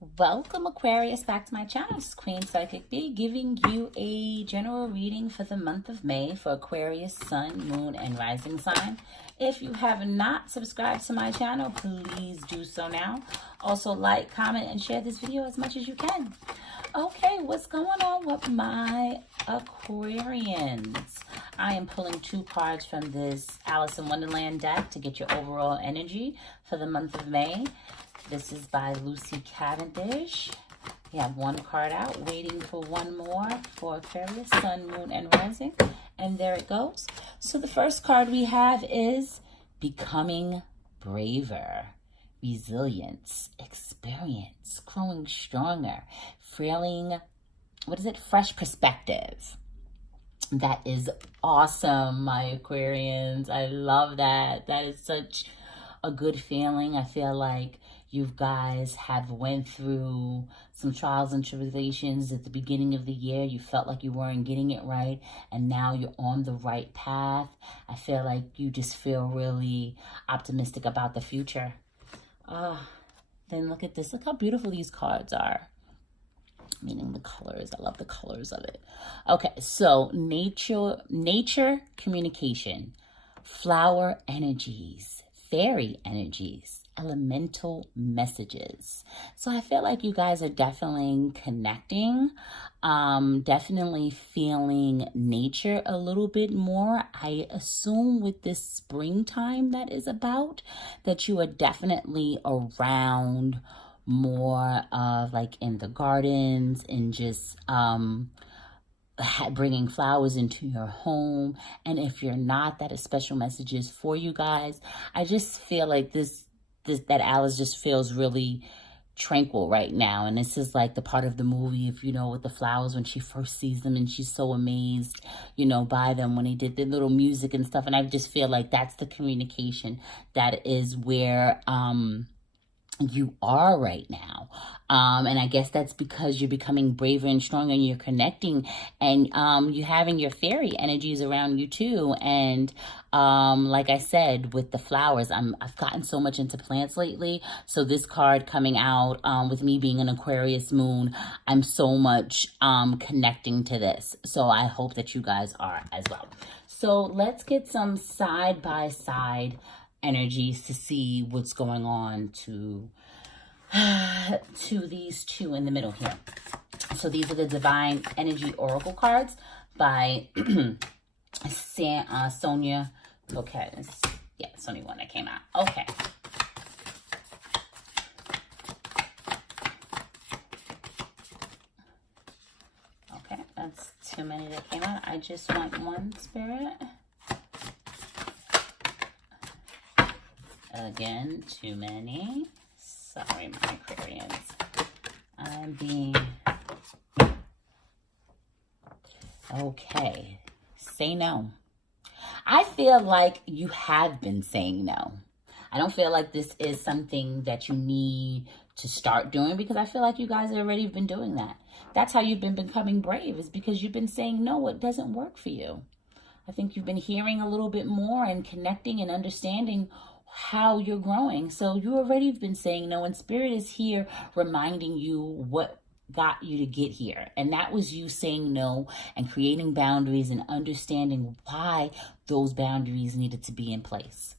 Welcome, Aquarius, back to my channel. It's Queen Psychic B, giving you a general reading for the month of May for Aquarius, Sun, Moon, and Rising sign. If you have not subscribed to my channel, please do so now. Also, like, comment, and share this video as much as you can. Okay, what's going on with my Aquarians? I am pulling two cards from this Alice in Wonderland deck to get your overall energy for the month of May. This is by Lucy Cavendish. We have one card out, waiting for one more for Aquarius, Sun, Moon, and Rising. And there it goes. So the first card we have is Becoming Braver. Resilience, experience, growing stronger, feeling, fresh perspective. That is awesome, my Aquarians. I love that. That is such a good feeling. I feel like you guys have went through some trials and tribulations at the beginning of the year. You felt like you weren't getting it right, and now you're on the right path. I feel like you just feel really optimistic about the future. Then look at this. Look how beautiful these cards are. Meaning the colors. I love the colors of it. Okay, so nature communication, flower energies, fairy energies, elemental messages. So I feel like you guys are definitely connecting, definitely feeling nature a little bit more. I assume with this springtime that is about, that you are definitely around more of like in the gardens and just bringing flowers into your home. And if you're not, that is special messages for you guys. I just feel like that Alice just feels really tranquil right now. And this is like the part of the movie, if you know, with the flowers when she first sees them and she's so amazed, you know, by them when they did the little music and stuff. And I just feel like that's the communication. That is where you are right now. And I guess that's because you're becoming braver and stronger, and you're connecting, and you're having your fairy energies around you too. And like I said, with the flowers, I've gotten so much into plants lately. So this card coming out, with me being an Aquarius moon, I'm so much connecting to this. So I hope that you guys are as well. So let's get some side-by-side energies to see what's going on to these two in the middle here. So these are the Divine Energy Oracle cards by Sonia. Okay, yeah, it's only one that came out. Okay. Okay, that's too many that came out. I just want one, Spirit. Again, too many. Sorry, my Aquarians. I'm being... Okay. Say no. I feel like you have been saying no. I don't feel like this is something that you need to start doing, because I feel like you guys have already been doing that. That's how you've been becoming brave, is because you've been saying no, it doesn't work for you. I think you've been hearing a little bit more and connecting and understanding how you're growing. So you already been saying no, and Spirit is here reminding you what got you to get here. And that was you saying no and creating boundaries and understanding why those boundaries needed to be in place.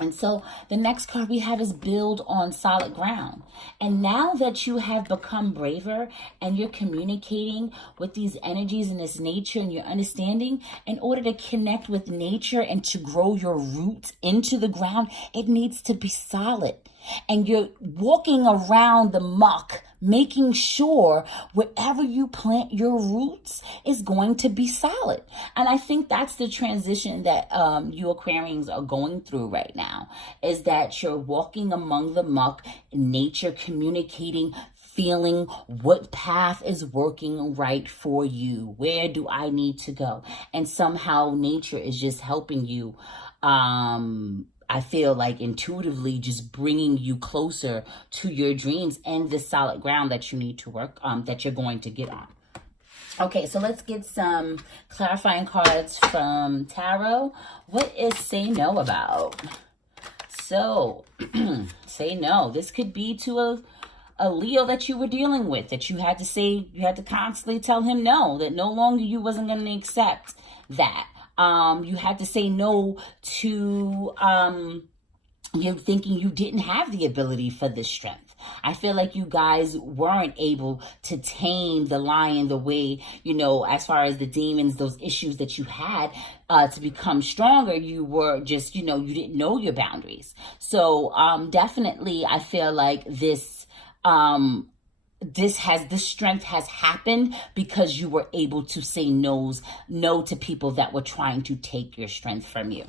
And so the next card we have is Build on Solid Ground. And now that you have become braver and you're communicating with these energies and this nature, and you're understanding, in order to connect with nature and to grow your roots into the ground, it needs to be solid. And you're walking around the muck, making sure wherever you plant your roots is going to be solid. And I think that's the transition that you Aquarians are going through right now, is that you're walking among the muck, nature, communicating, feeling what path is working right for you. Where do I need to go? And somehow nature is just helping you, I feel like intuitively just bringing you closer to your dreams and the solid ground that you need to work that you're going to get on. Okay, so let's get some clarifying cards from Tarot. What is Say No about? So, say no. This could be to a Leo that you were dealing with, that you had to constantly tell him no, that no longer you wasn't going to accept that. You had to say no to you thinking you didn't have the ability for this strength. I feel like you guys weren't able to tame the lion the way, as far as the demons, those issues that you had to become stronger. You were just, you didn't know your boundaries. So definitely I feel like this strength has happened because you were able to say no to people that were trying to take your strength from you.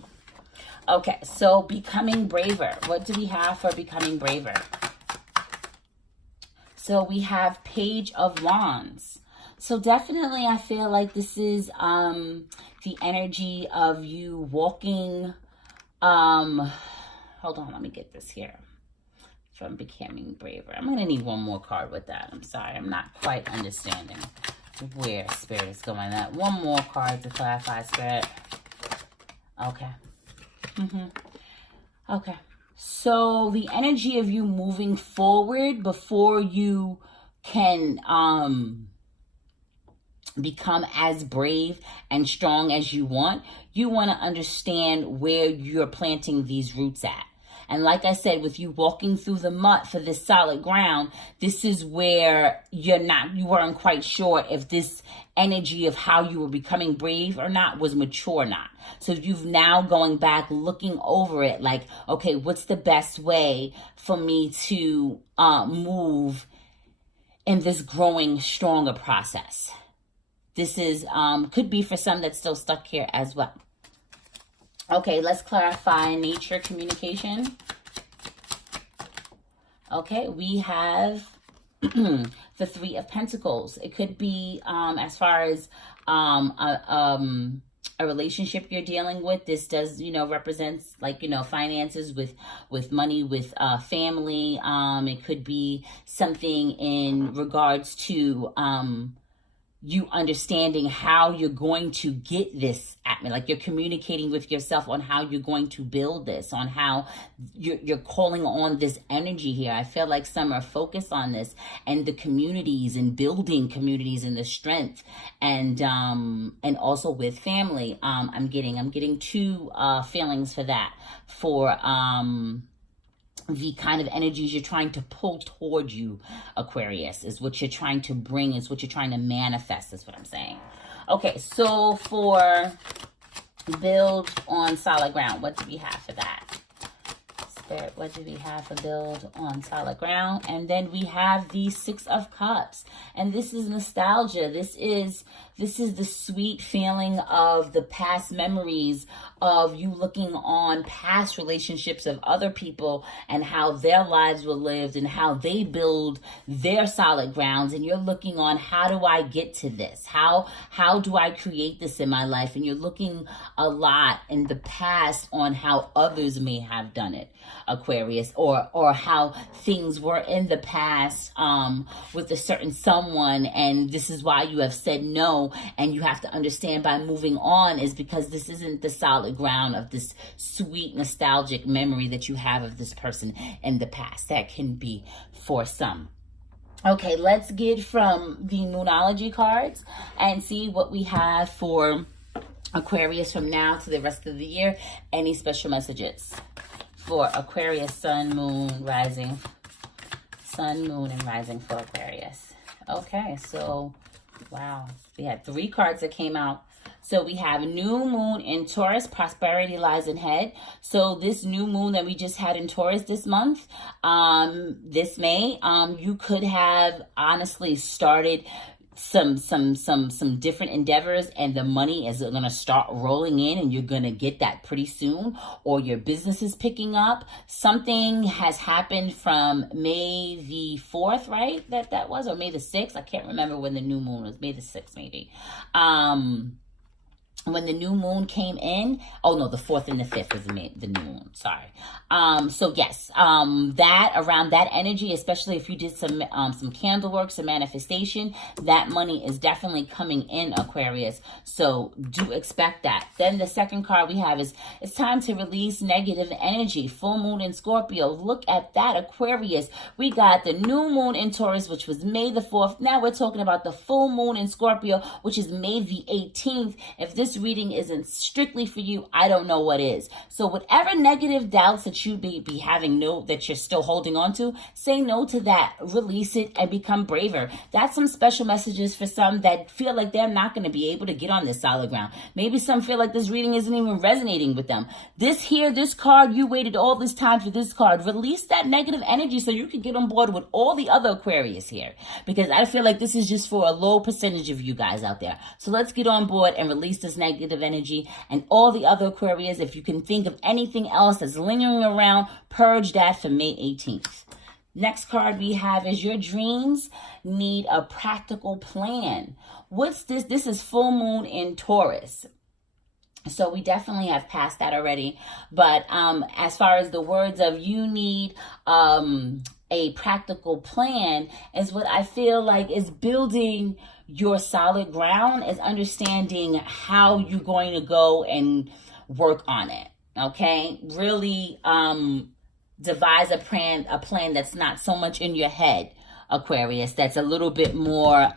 Okay, so becoming braver. What do we have for becoming braver? So we have Page of Wands. So definitely I feel like this is the energy of you walking. Hold on, let me get this here. From becoming braver. I'm going to need one more card with that. I'm sorry, I'm not quite understanding where Spirit is going. That one more card to clarify, Spirit. Okay. Okay. So the energy of you moving forward before you can become as brave and strong as you want to understand where you're planting these roots at. And like I said, with you walking through the mud for this solid ground, this is where you weren't quite sure if this energy of how you were becoming brave or not was mature or not. So you've now going back, looking over it like, okay, what's the best way for me to move in this growing stronger process? This is, could be for some that's still stuck here as well. Okay, let's clarify nature communication. Okay, we have the Three of Pentacles. It could be as far as a relationship you're dealing with. This does, represents like, finances with money, with family. It could be something in regards to you understanding how you're going to get this at me, like you're communicating with yourself on how you're going to build this, on how you're calling on this energy here. I feel like some are focused on this and the communities and building communities and the strength and also with family. I'm getting two feelings for that, for the kind of energies you're trying to pull toward you, Aquarius, is what you're trying to bring, is what you're trying to manifest, is what I'm saying. Okay, so for build on solid ground, what do we have for that? Spirit, what do we have for build on solid ground? And then we have the Six of Cups. And this is nostalgia. This is the sweet feeling of the past memories of you looking on past relationships of other people and how their lives were lived and how they build their solid grounds. And you're looking on, how do I get to this? How do I create this in my life? And you're looking a lot in the past on how others may have done it, Aquarius, or how things were in the past with a certain someone, and this is why you have said no. And you have to understand, by moving on, is because this isn't the solid ground of this sweet nostalgic memory that you have of this person in the past. That can be for some. Okay, let's get from the Moonology cards and see what we have for Aquarius from now to the rest of the year. Any special messages for Aquarius, Sun, Moon, Rising. Sun, Moon, and Rising for Aquarius. Okay, so wow, we had 3 cards that came out. So we have new moon in Taurus, prosperity lies ahead. So this new moon that we just had in Taurus this month, this May, you could have honestly started some different endeavors, and the money is going to start rolling in, and you're going to get that pretty soon, or your business is picking up. Something has happened from May the 4th, right? That was, or May the 6th. I can't remember when the new moon was. May the 6th, maybe. when the new moon came in. Oh no, the 4th and the 5th is the new moon. Sorry. So yes, that around that energy, especially if you did some candle work, some manifestation, that money is definitely coming in, Aquarius. So do expect that. Then the second card we have is it's time to release negative energy. Full moon in Scorpio. Look at that, Aquarius. We got the new moon in Taurus, which was May the 4th. Now we're talking about the full moon in Scorpio, which is May the 18th. If this reading isn't strictly for you, I don't know what is. So whatever negative doubts that you be having, that you're still holding on to, say no to that, release it, and become braver. That's some special messages for some that feel like they're not going to be able to get on this solid ground. Maybe some feel like this reading isn't even resonating with them. This card, you waited all this time for this card. Release that negative energy so you can get on board with all the other Aquarius here, because I feel like this is just for a low percentage of you guys out there. So let's get on board and release this negative energy, and all the other Aquarius, if you can think of anything else that's lingering around, purge that for May 18th. Next card we have is your dreams need a practical plan. What's this? This is full moon in Taurus. So we definitely have passed that already. But as far as the words of you need a practical plan, is what I feel like is building your solid ground, is understanding how you're going to go and work on it. Okay, really devise a plan that's not so much in your head, Aquarius, that's a little bit more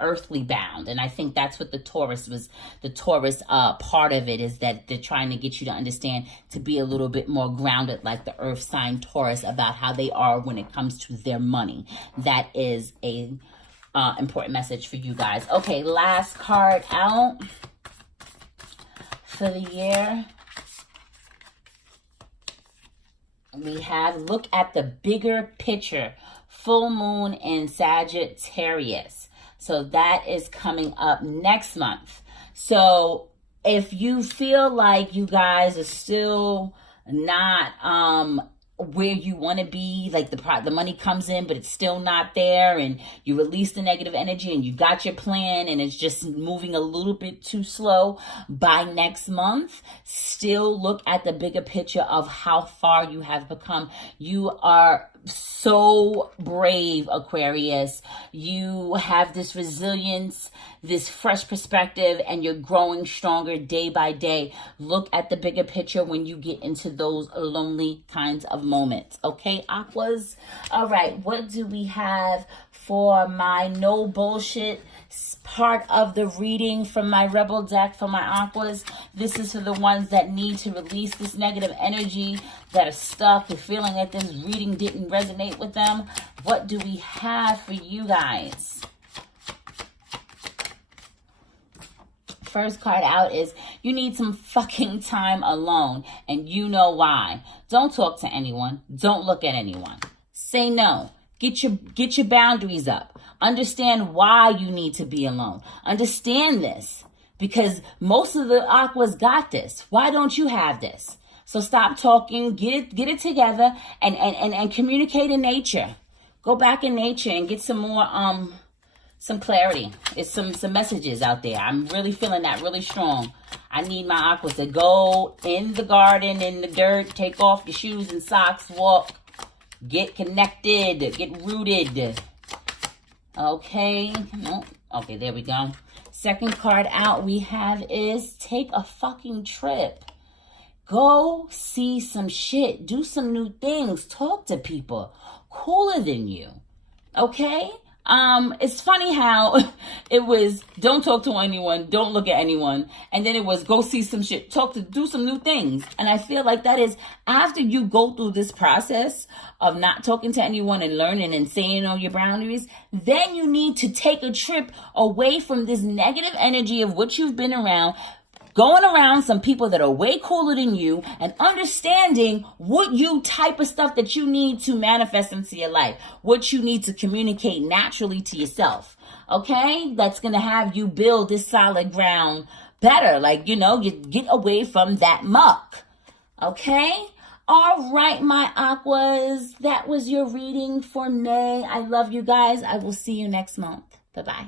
earthly bound. And I think that's what the Taurus part of it is, that they're trying to get you to understand, to be a little bit more grounded like the earth sign Taurus about how they are when it comes to their money. That is a important message for you guys. Okay, last card out for the year. We have, look at the bigger picture. Full moon in Sagittarius. So that is coming up next month. So if you feel like you guys are still not where you want to be, like the money comes in but it's still not there, and you release the negative energy and you got your plan and it's just moving a little bit too slow, by next month, still look at the bigger picture of how far you have become. You are so brave, Aquarius. You have this resilience, this fresh perspective, and you're growing stronger day by day. Look at the bigger picture when you get into those lonely kinds of moments. Okay, Aquas? All right, what do we have for my no bullshit part of the reading from my Rebel deck for my Aquas? This is for the ones that need to release this negative energy, that are stuck, and feeling that this reading didn't resonate with them. What do we have for you guys? First card out is you need some fucking time alone, and you know why. Don't talk to anyone. Don't look at anyone. Say no. Get your boundaries up. Understand why you need to be alone. Understand this, because most of the Aquas got this. Why don't you have this? So stop talking, get it together, and communicate in nature. Go back in nature and get some more some clarity. It's some messages out there. I'm really feeling that really strong. I need my Aquas to go in the garden, in the dirt, take off your shoes and socks, walk, get connected, get rooted. Okay. No. Okay, there we go. Second card out we have is take a fucking trip. Go see some shit. Do some new things. Talk to people cooler than you. Okay? It's funny how it was don't talk to anyone, don't look at anyone, and then it was go see some shit, do some new things. And I feel like that is after you go through this process of not talking to anyone and learning and saying all your boundaries, then you need to take a trip away from this negative energy of what you've been around, going around some people that are way cooler than you, and understanding what you type of stuff that you need to manifest into your life, what you need to communicate naturally to yourself. Okay? That's going to have you build this solid ground better. Like, you get away from that muck. Okay? All right, my Aquas. That was your reading for May. I love you guys. I will see you next month. Bye-bye.